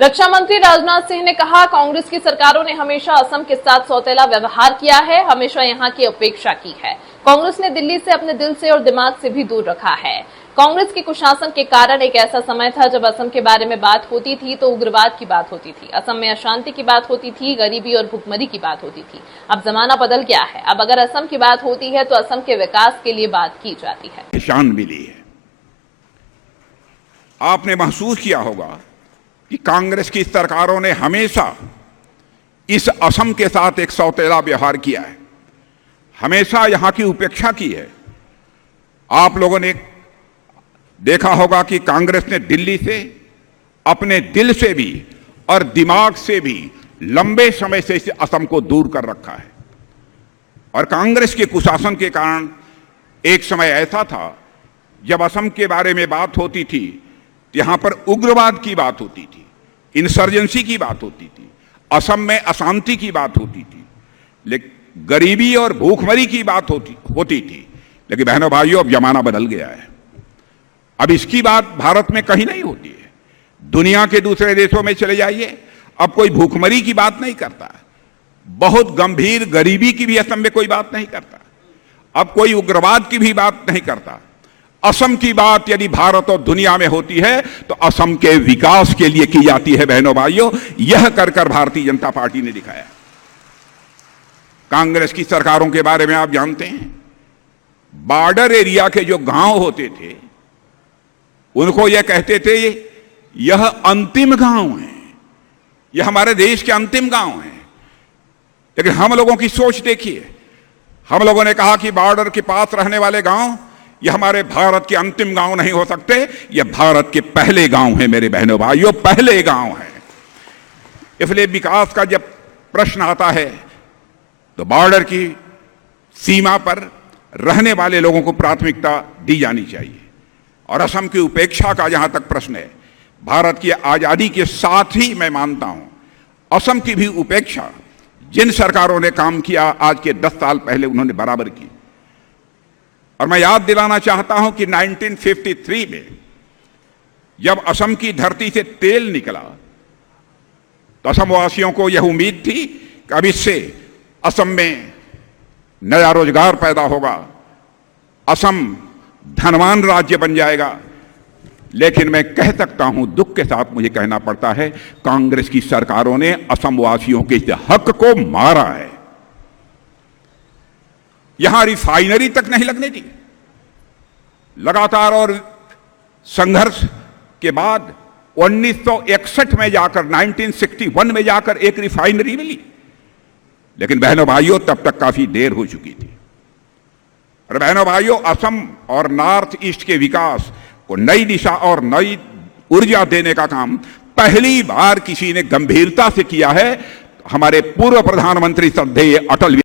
रक्षा मंत्री राजनाथ सिंह ने कहा, कांग्रेस की सरकारों ने हमेशा असम के साथ सौतेला व्यवहार किया है, हमेशा यहां की उपेक्षा की है। कांग्रेस ने दिल्ली से अपने दिल से और दिमाग से भी दूर रखा है। कांग्रेस के कुशासन के कारण एक ऐसा समय था जब असम के बारे में बात होती थी तो उग्रवाद की बात होती थी, असम में अशांति की बात होती थी, गरीबी और भुखमरी की बात होती थी। अब जमाना बदल गया है। अब अगर असम की बात होती है तो असम के विकास के लिए बात की जाती है। शान मिली है। आपने महसूस किया होगा कि कांग्रेस की सरकारों ने हमेशा इस असम के साथ एक सौतेला व्यवहार किया है, हमेशा यहां की उपेक्षा की है। आप लोगों ने देखा होगा कि कांग्रेस ने दिल्ली से, अपने दिल से भी और दिमाग से भी लंबे समय से इस असम को दूर कर रखा है। और कांग्रेस के कुशासन के कारण एक समय ऐसा था जब असम के बारे में बात होती थी, यहां पर उग्रवाद की बात होती थी, इंसर्जेंसी की बात होती थी, असम में अशांति की बात होती थी, लेकिन गरीबी और भूखमरी की बात होती थी। लेकिन बहनों भाइयों, अब जमाना बदल गया है। अब इसकी बात भारत में कहीं नहीं होती है। दुनिया के दूसरे देशों में चले जाइए, अब कोई भूखमरी की बात नहीं करता, बहुत गंभीर गरीबी की भी असम में कोई बात नहीं करता, अब कोई उग्रवाद की भी बात नहीं करता। असम की बात यदि भारत और दुनिया में होती है तो असम के विकास के लिए की जाती है। बहनों भाइयों, यह कर भारतीय जनता पार्टी ने दिखाया। कांग्रेस की सरकारों के बारे में आप जानते हैं, बॉर्डर एरिया के जो गांव होते थे उनको यह कहते थे यह अंतिम गांव है, यह हमारे देश के अंतिम गांव हैं। लेकिन हम लोगों की सोच देखिए, हम लोगों ने कहा कि बॉर्डर के पास रहने वाले गांव ये हमारे भारत के अंतिम गांव नहीं हो सकते, ये भारत के पहले गांव हैं। मेरे बहनों भाइयों, पहले गांव हैं। इसलिए विकास का जब प्रश्न आता है तो बॉर्डर की सीमा पर रहने वाले लोगों को प्राथमिकता दी जानी चाहिए। और असम की उपेक्षा का जहां तक प्रश्न है, भारत की आजादी के साथ ही मैं मानता हूं असम की भी उपेक्षा जिन सरकारों ने काम किया आज के 10 साल पहले उन्होंने बराबर की। और मैं याद दिलाना चाहता हूं कि 1953 में जब असम की धरती से तेल निकला तो असम वासियों को यह उम्मीद थी कि अब इससे असम में नया रोजगार पैदा होगा, असम धनवान राज्य बन जाएगा। लेकिन मैं कह सकता हूं, दुख के साथ मुझे कहना पड़ता है, कांग्रेस की सरकारों ने असम वासियों के इस हक को मारा है। यहां रिफाइनरी तक नहीं लगने दी। लगातार और संघर्ष के बाद 1961 में जाकर, 1961 में जाकर एक रिफाइनरी मिली। लेकिन बहनों भाइयों, तब तक काफी देर हो चुकी थी। और बहनों भाइयों, असम और नॉर्थ ईस्ट के विकास को नई दिशा और नई ऊर्जा देने का काम पहली बार किसी ने गंभीरता से किया है। हमारे पूर्व प्रधानमंत्री श्रद्धेय अटल